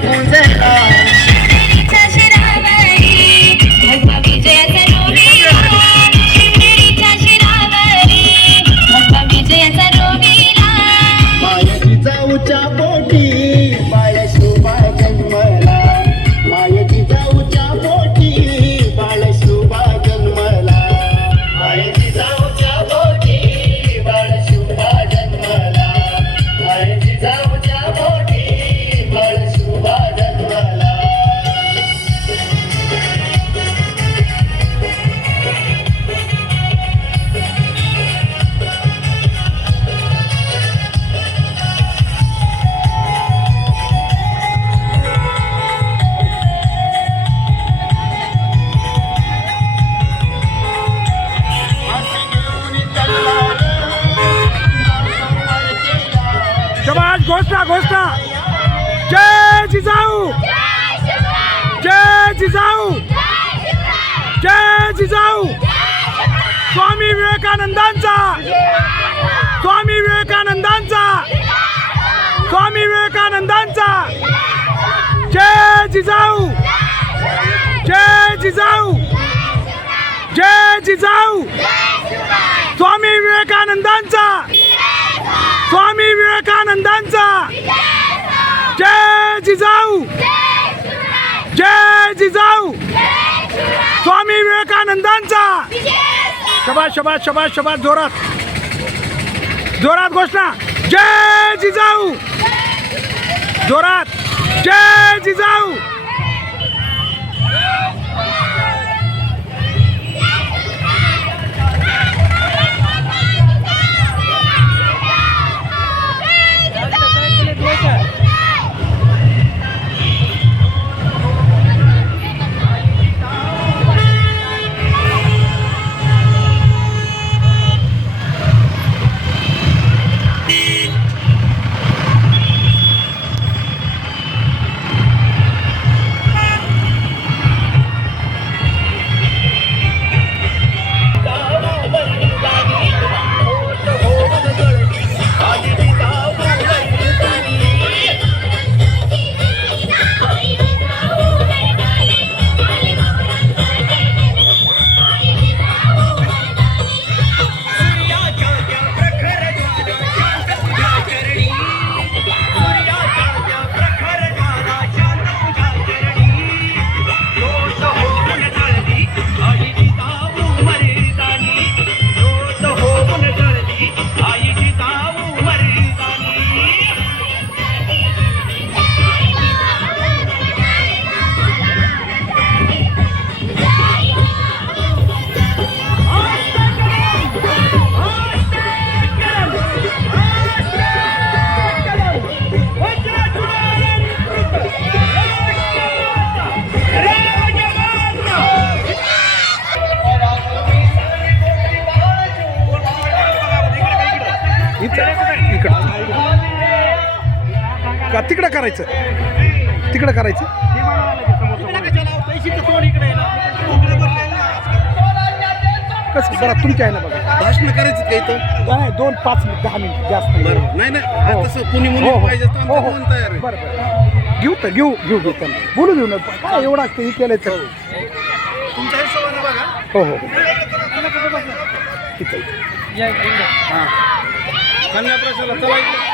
Oh. समाज घोषणा घोषणा. जय जिजाऊ. जय जिजाऊ. जय जिजाऊ. स्वामी विवेकानंदांचा. स्वामी विवेकानंदांचा. स्वामी विवेकानंदांचा. जय जिजाऊ. जय जिजाऊ. जय जिजाऊ. स्वामी विवेकानंदांचा. स्वामी विवेकानंदांचा. जय जिजाऊ. जय जिजाऊ. स्वामी विवेकानंदांचा. शबाज शबाज शबाज शबाज जोरात. जोरात घोषणा. जय जिजाऊ. जोरात. जय जिजाऊ. करायचं? तिकडं करायचं? कसं तुमच्या आहे ना बघा. भाषण करायचं का इथं? नाही दोन पाच मिनिट दहा मिनिट जास्त नाही. बरोबर नाही नाही हो. तसं कुणी हो, हो. पाहिजे तर हो, आमचं हो. मन तयार आहे. बरं बरं. घेऊ तर घेऊ घेऊ घेऊ त्यांना. बोलू देऊ ना. काय एवढं असतं हे केलं तर. तुमच्या हिशोबाने बघा. हो हो. हा. कन्या प्रशाला चला इकडे.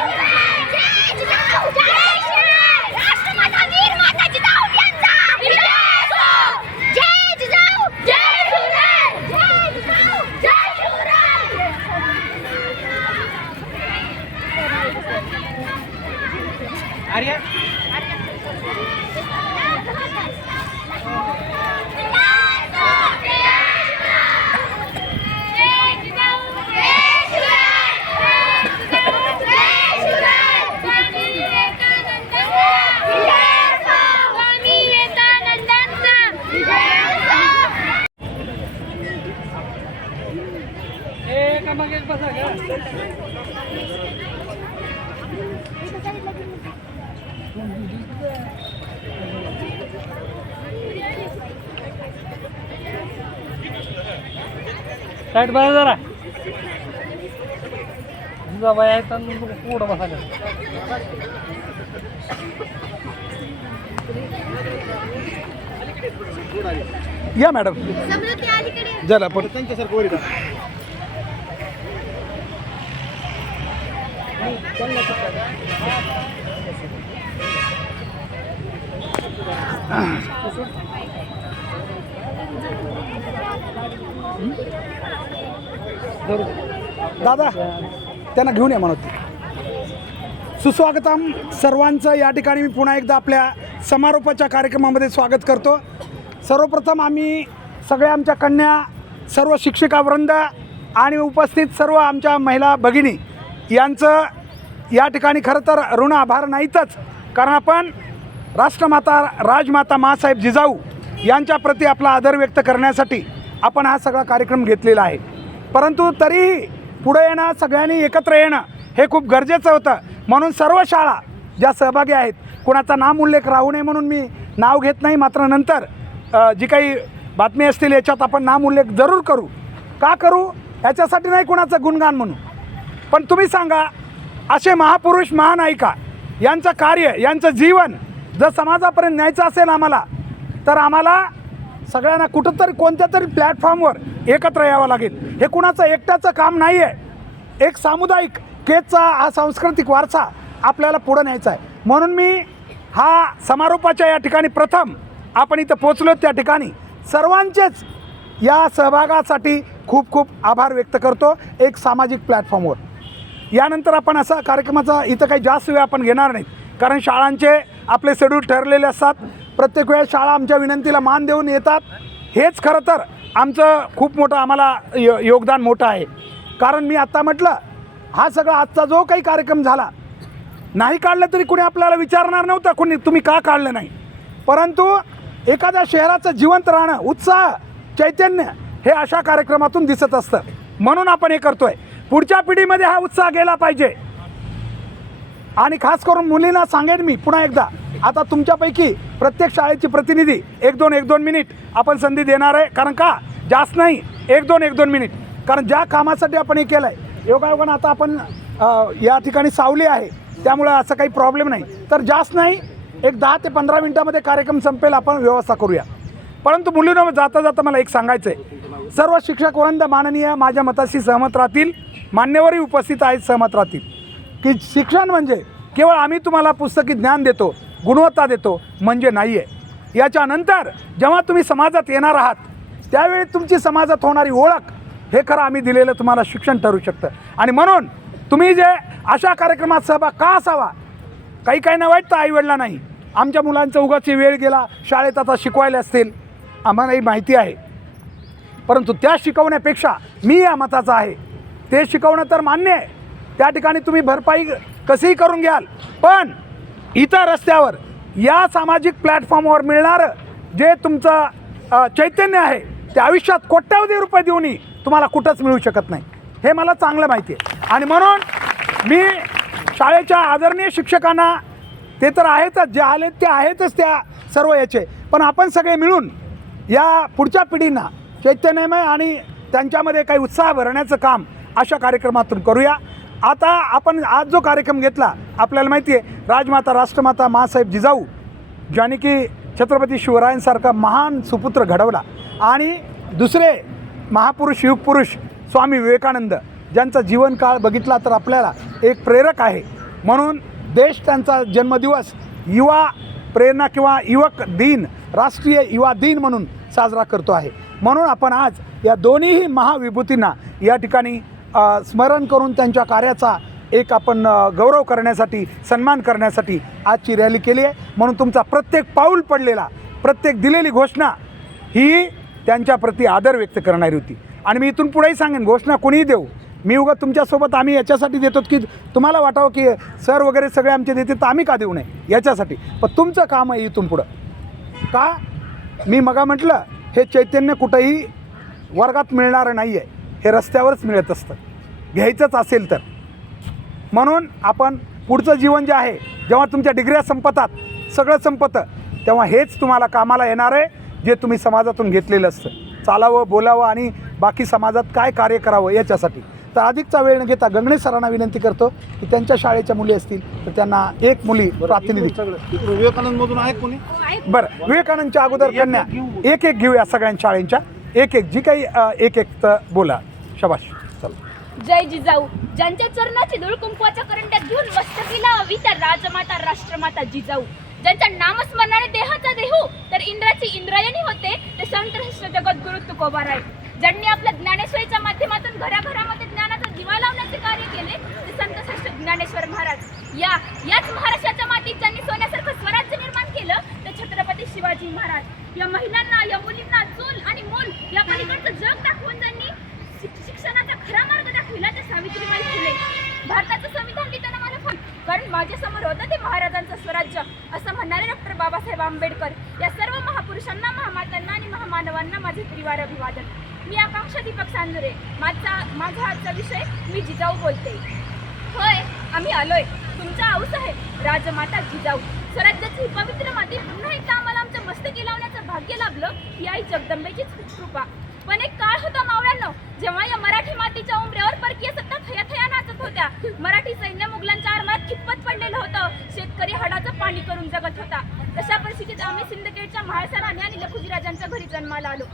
साईड बघा जरा. तुझा बाय आहे तर पुढं बसायला या मॅडम. जरा पण. त्यांच्यासारखं वर येतं. दादा त्यांना घेऊन या म्हणत सुस्वागतम सर्वांचं या ठिकाणी मी पुन्हा एकदा आपल्या समारोपाच्या कार्यक्रमामध्ये स्वागत करतो. सर्वप्रथम आम्ही सगळ्या आमच्या कन्या सर्व शिक्षिकावृंद आणि उपस्थित सर्व आमच्या महिला भगिनी यांचं या ठिकाणी खरं तर ऋण आभार नाहीतच कारण आपण राष्ट्रमाता राजमाता मासाहेब जिजाऊ यांच्याप्रती आपला आदर व्यक्त करण्यासाठी आपण हा सगळा कार्यक्रम घेतलेला आहे. परंतु तरीही पुढे येणं सगळ्यांनी एकत्र येणं हे खूप गरजेचं होतं. म्हणून सर्व शाळा ज्या सहभागी आहेत कुणाचा नाम उल्लेख राहू नये म्हणून मी नाव घेत नाही मात्र नंतर जी काही बातमी असतील याच्यात आपण नाम उल्लेख जरूर करू. का करू? याच्यासाठी नाही कुणाचं गुणगान म्हणू पण तुम्ही सांगा असे महापुरुष महानायिका यांचं कार्य यांचं जीवन जर समाजापर्यंत न्यायचं असेल आम्हाला तर आम्हाला सगळ्यांना कुठंतरी कोणत्या तरी प्लॅटफॉर्मवर एकत्र यावं लागेल. हे कुणाचं एकट्याचं काम नाही आहे एक सामुदायिक केचा हा सांस्कृतिक वारसा आपल्याला पुढं न्यायचा आहे. म्हणून मी हा समारोपाच्या या ठिकाणी प्रथम आपण इथं पोचलो त्या ठिकाणी. सर्वांचेच या सहभागासाठी खूप खूप आभार व्यक्त करतो एक सामाजिक प्लॅटफॉर्मवर यानंतर आपण असा कार्यक्रमाचा इथं काही जास्त वेळ आपण घेणार नाहीत कारण शाळांचे आपले शेड्यूल ठरलेले असतात. प्रत्येक वेळेस शाळा आमच्या विनंतीला मान देऊन येतात. हेच खरं तर आमचं खूप मोठं आम्हाला यो योगदान मोठं आहे. कारण मी आत्ता म्हटलं हा सगळा आजचा जो काही कार्यक्रम झाला नाही काढलं तरी कुणी आपल्याला विचारणार नव्हतं कुणी तुम्ही का काढलं नाही? परंतु एखाद्या शहराचं जिवंत राहणं उत्साह चैतन्य हे अशा कार्यक्रमातून दिसत असतं. म्हणून आपण हे करतोय. पुढच्या पिढीमध्ये हा उत्साह गेला पाहिजे. आणि खास करून मुलींना सांगेन मी पुन्हा एकदा. आता तुमच्यापैकी प्रत्येक शाळेची प्रतिनिधी एक दोन एक दोन मिनिट आपण संधी देणार आहे. कारण का? जास्त नाही एक दोन एक दोन मिनिट. कारण ज्या कामासाठी आपण हे केलं आहे योगायोगानं आता आपण या ठिकाणी सावली आहे. त्यामुळं असं काही प्रॉब्लेम नाही. तर जास्त नाही एक दहा ते पंधरा मिनटामध्ये कार्यक्रम संपेल आपण व्यवस्था करूया. परंतु मुलींना जाता जाता मला एक सांगायचं आहे सर्व शिक्षक वृंद माननीय माझ्या मताशी सहमत राहतील. मान्यवरही उपस्थित आहेत सहमत राहतील. की शिक्षण म्हणजे केवळ आम्ही तुम्हाला पुस्तकी ज्ञान देतो गुणवत्ता देतो म्हणजे नाही आहे याच्यानंतर जेव्हा तुम्ही समाजात येणार आहात त्यावेळी तुमची समाजात होणारी ओळख हे खरं आम्ही दिलेलं तुम्हाला शिक्षण ठरू शकतं. आणि म्हणून तुम्ही जे अशा कार्यक्रमात सहभाग का असावा? काही काही ना वाटतं आईवडला नाही. आमच्या मुलांचा उगाची वेळ गेला शाळेत आता शिकवायला असतील. आम्हालाही माहिती आहे. परंतु त्या शिकवण्यापेक्षा मी या मताचा आहे. ते शिकवणं तर मान्य आहे. त्या ठिकाणी तुम्ही भरपाई कशीही करून घ्याल पण इतर रस्त्यावर या सामाजिक प्लॅटफॉर्मवर मिळणारं जे तुमचं चैतन्य आहे ते आयुष्यात कोट्यावधी रुपये देऊनही तुम्हाला कुठंच मिळू शकत नाही. हे मला चांगलं माहिती आहे. आणि म्हणून मी शाळेच्या आदरणीय शिक्षकांना ते तर आहेतच जे आले ते आहेतच त्या सर्व याचे. पण आपण सगळे मिळून या पुढच्या पिढींना चैतन्यमय आणि त्यांच्यामध्ये काही उत्साह भरण्याचं काम अशा कार्यक्रमातून करूया. आता आपण आज जो कार्यक्रम घेतला आपल्याला माहिती आहे राजमाता राष्ट्रमाता मासाहेब जिजाऊ ज्याने की छत्रपती शिवरायांसारखा महान सुपुत्र घडवला. आणि दुसरे महापुरुष युगपुरुष स्वामी विवेकानंद ज्यांचा जीवनकाळ बघितला तर आपल्याला एक प्रेरक आहे. म्हणून देश त्यांचा जन्मदिवस युवा प्रेरणा किंवा युवक दिन राष्ट्रीय युवा दिन म्हणून साजरा करतो आहे. म्हणून आपण आज या दोन्हीही महाविभूतींना या ठिकाणी स्मरण करून त्यांच्या कार्याचा एक आपण गौरव करण्यासाठी सन्मान करण्यासाठी आजची रॅली केली आहे. म्हणून तुमचा प्रत्येक पाऊल पडलेला प्रत्येक दिलेली घोषणा ही त्यांच्याप्रती आदर व्यक्त करणारी होती. आणि मी इथून पुढेही सांगेन घोषणा कोणीही देऊ. मी उगा तुमच्यासोबत आम्ही याच्यासाठी देतो की तुम्हाला वाटावं की सर वगैरे सगळे आमचे देते तर आम्ही का देऊ नये? याच्यासाठी. पण तुमचं काम आहे इथून पुढं. का? मी मगा म्हटलं हे चैतन्य कुठंही वर्गात मिळणारं नाही आहे हे रस्त्यावरच मिळत असतं. घ्यायचंच असेल तर. म्हणून आपण पुढचं जीवन जे आहे जेव्हा तुमच्या डिग्र्या संपतात सगळं संपतं तेव्हा हेच तुम्हाला कामाला येणार आहे जे तुम्ही समाजातून घेतलेलं असतं. चालावं बोलावं आणि बाकी समाजात काय कार्य करावं याच्यासाठी. तर अधिकचा वेळ न घेता गंगणे सरांना विनंती करतो की त्यांच्या शाळेच्या मुली असतील तर त्यांना एक मुली इकडून विवेकानंद मधून आहे कोणी? बरं विवेकानंदच्या अगोदर कन्या. एक एक घेऊया सगळ्या शाळेंच्या. एक एक जी काही एक एक तर बोला. शबाश. चला. जय जिजाऊ. ज्यांच्या चरणाची धूळ कुंकवाच्या करंड्यात घेऊन मस्तकीला हवी त्या राजमाता राष्ट्रमाता जिजाऊ. ज्यांच्या नामस्मरणाने देहाचा देहू तर इंद्राची इंद्रायणी होते ते संतश्रेष्ठ जगद्गुरु तुकोबाराय. ज्यांनी आपल्या ज्ञानेश्वरीच्या माध्यमातून घराघरामध्ये ज्ञानाचा दिवा लावण्याचे कार्य केले ते संतश्रेष्ठ ज्ञानेश्वर महाराज. या याच महाराष्ट्राच्या मातीत ज्यांनी सोन्यासारखं स्वराज्य निर्माण केलं ते छत्रपती शिवाजी महाराज. या महिलांना या मुलींना चूल आणि मूल या पलीकडचं जग दाखवून त्यांनी शिक- शिक्षणाचा खरा मार्ग दाखविला ते सावित्रीबाई फुले भारताचं संविधान लिहिताना मला फार कारण माझ्यासमोर होतं ते महाराजांचं स्वराज्य असं म्हणणारे डॉक्टर बाबासाहेब आंबेडकर. या सर्व महापुरुषांना महामातांना आणि महामानवांना माझे परिवार अभिवादन. मी आकांक्षा दीपक सांदुरे माझा माझा आजचा विषय मी जिजाऊ बोलते. होय आम्ही आलोय. तुमचा आऊस आहे. राजमाता जिजाऊ. स्वराज्याची ही पवित्र माती पुन्हा एकदा आम्हाला आमच्या मस्तकी लावण्याचं भाग्य लाभलं ही आई जगदंबेचीच कृपा. पण एक काळ होता मावळ्यांना जेव्हा या मराठी मातीच्या उमऱ्यावर सत्ता थया नाचत होत्या. मराठी सैन्य मुघलांच्या आरमात खिप्पत पडलेलं होतं. शेतकरी हडाचं पाणी करून जगत होता. तशा परिस्थितीत आम्ही सिंदखेडच्या महाळसराने आणि लखुजीराजांच्या घरी जन्माला आलो.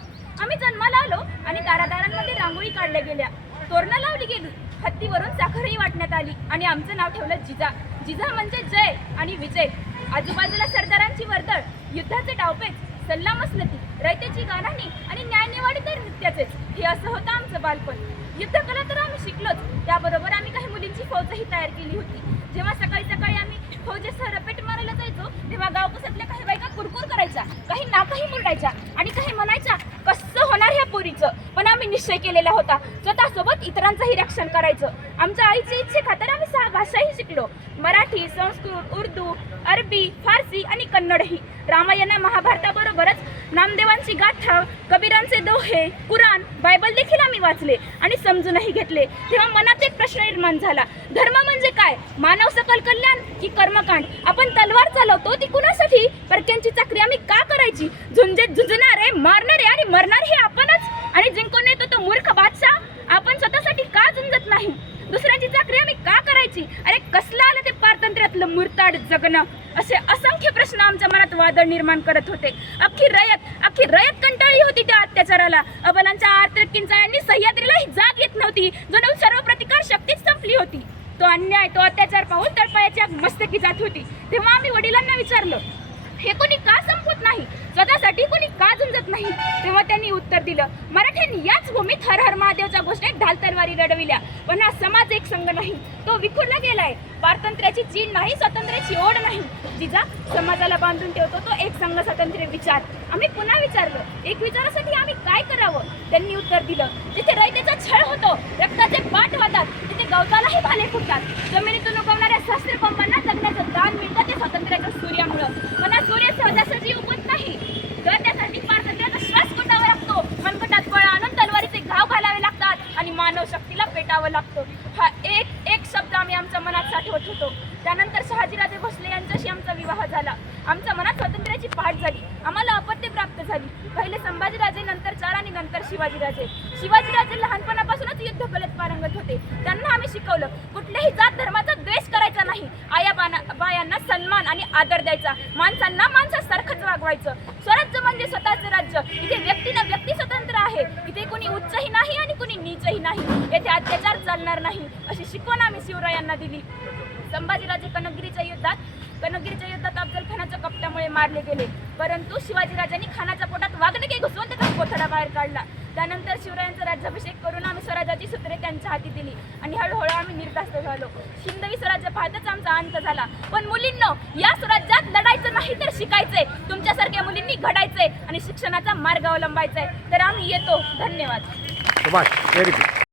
आम्ही जन्माला आलो आणि दारादारांमध्ये रांगोळी काढल्या गेल्या. तोरणं लावली गेली. हत्तीवरून साखरही वाटण्यात आली आणि आमचं नाव ठेवलं जिजा. जिजा म्हणजे जय आणि विजय. आजूबाजूला सरदारांची वर्दळ युद्धाचे डावपेच सल्ला मसलती रयतेची गाराणी आणि न्यायनिवाडी तर नृत्याचेच. हे असं होतं आमचं बालपण. युद्धकला तर आम्ही शिकलोच. त्याबरोबर आम्ही काही मुलींची फौजही तयार केली होती. जेव्हा सकाळी सकाळी आम्ही फौजेसह रपेट मारायला जायचो तेव्हा गावकसातल्या काही बायका कुरकुर करायच्या काही नाकही मुरडायच्या आणि काही म्हणायच्या कसं होणार ह्या पोरीचं? पण आम्ही निश्चय केलेला होता. स्वतःसोबत इतरांचंही रक्षण करायचं. आमच्या आईची इच्छे खातर आम्ही सहा भाषाही शिकलो. मराठी संस्कृत उर्दू अरबी फारसी आणि कन्नडही. रामायण महाभारताबरोबरच नामदेवांची गाथा कबीरांचे दोहे कुराण बायबल देखील आम्ही वाचले आणि समजूनही घेतले. तेव्हा मनात एक प्रश्न निर्माण झाला. धर्म म्हणजे काय? मानव सकल कल्याण की कर्मकांड? आपण तलवार चालवतो ती कुणासाठी? परक्यांची चाकरी आम्ही का करायची? झुंजे झुंजणारे मारणारे आणि मरणारे हे आपणच? आणि जिंकून येतो तो मूर्ख बादशाह? आपण स्वतःसाठी का झुंजत नाही? दुसऱ्याची चाकरी आम्ही का करायची? अरे कसलं आलं ते पारतंत्र्यातलं मुरताड जगणं? असे असंख्य प्रश्न आमच्या मनात वादळ निर्माण करत होते. अख्खी रयत अख्खी रयत कंटाळली होती त्या अत्याचाराला. अबलांच्या आर्थिक यांनी सह्याद्रीला ही जाग येत नव्हती जणू सर्व प्रतिकार शक्तीच संपली होती. तो अन्याय तो अत्याचार पाहून तळपायाची मस्तकी जात होती. तेव्हा आम्ही वडिलांना विचारलं हे कोणी का संपत नाही? स्वतःसाठी कोणी का झुंजत नाही? तेव्हा त्यांनी उत्तर दिलं मराठ्यांनी याच भूमीत हर हर महादेवच्या गोष्टीत ढाल तलवारी लढविल्या पण हा समाज एक संघ नाही तो विखुरला गेलाय. पारतंत्र्याची चीन नाही स्वातंत्र्याची ओढ नाही. जिजा समाजाला बांधून ठेवतो तो एक संघ स्वातंत्र्य विचार. आम्ही पुन्हा विचारलं एक विचारासाठी आम्ही काय करावं? त्यांनी उत्तर दिलं जिथे रयतेचा छळ होतो रक्ताचे पाठ वाहतात तिथे गवतालाही भाले फुटतात. जमिनीतून उगवणाऱ्या शस्त्रपंपांना जगण्याचं दान मिळतं ते स्वातंत्र्याच्या सूर्यामुळं. पण हा सूर्य सहजासहजी नाही. तर त्यासाठी पारतंत्र्याचा श्वास कुटावा लागतो मनकटात बळ आणून तलवारीचे घाव घालावे लागतात आणि मानव शक्तीला पेटावं लागतो. हा एक एक शब्द आम्ही आमच्या मनात साठवत होतो. त्यानंतर शहाजीराजे भोसले यांच्याशी आमचा विवाह झाला. आमच्या मनात स्वातंत्र्याची पाठ झाली. आम्हाला अपत्य प्राप्त झाली. पहिले संभाजीराजे नंतर चार आणि नंतर शिवाजीराजे. शिवाजीराजे लहानपणापासूनच युद्ध कलेत पारंगत होते. त्यांना आम्ही शिकवलं कुठल्याही जात धर्माचा द्वेष करायचा नाही. आया बाना बायांना सन्मान आणि आदर द्यायचा. माणसांना मान पण आम्ही शिवरायांना दिली. संभाजीराजे कनकगिरीच्या युद्धात कनकगिरीच्या युद्धात अफजल खानाच्या कपट्यामुळे मारले गेले. परंतु शिवाजीराजांनी खानाच्या पोटात वाघनके घुसवून त्याचा कोथडा बाहेर काढला. त्यानंतर शिवरायांचा राज्याभिषेक करून आम्ही स्वराज्याची सूत्रे त्यांच्या हाती दिली आणि हळूहळू आम्ही निर्धास्त झालो. हिंदवी स्वराज्य पाहतच आमचा अंत झाला. पण मुलींनो या स्वराज्यात लढायचं नाही तर शिकायचंय. तुमच्यासारख्या मुलींनी घडायचंय आणि शिक्षणाचा मार्ग अवलंबायचा आहे तर आम्ही येतो. धन्यवाद. Very good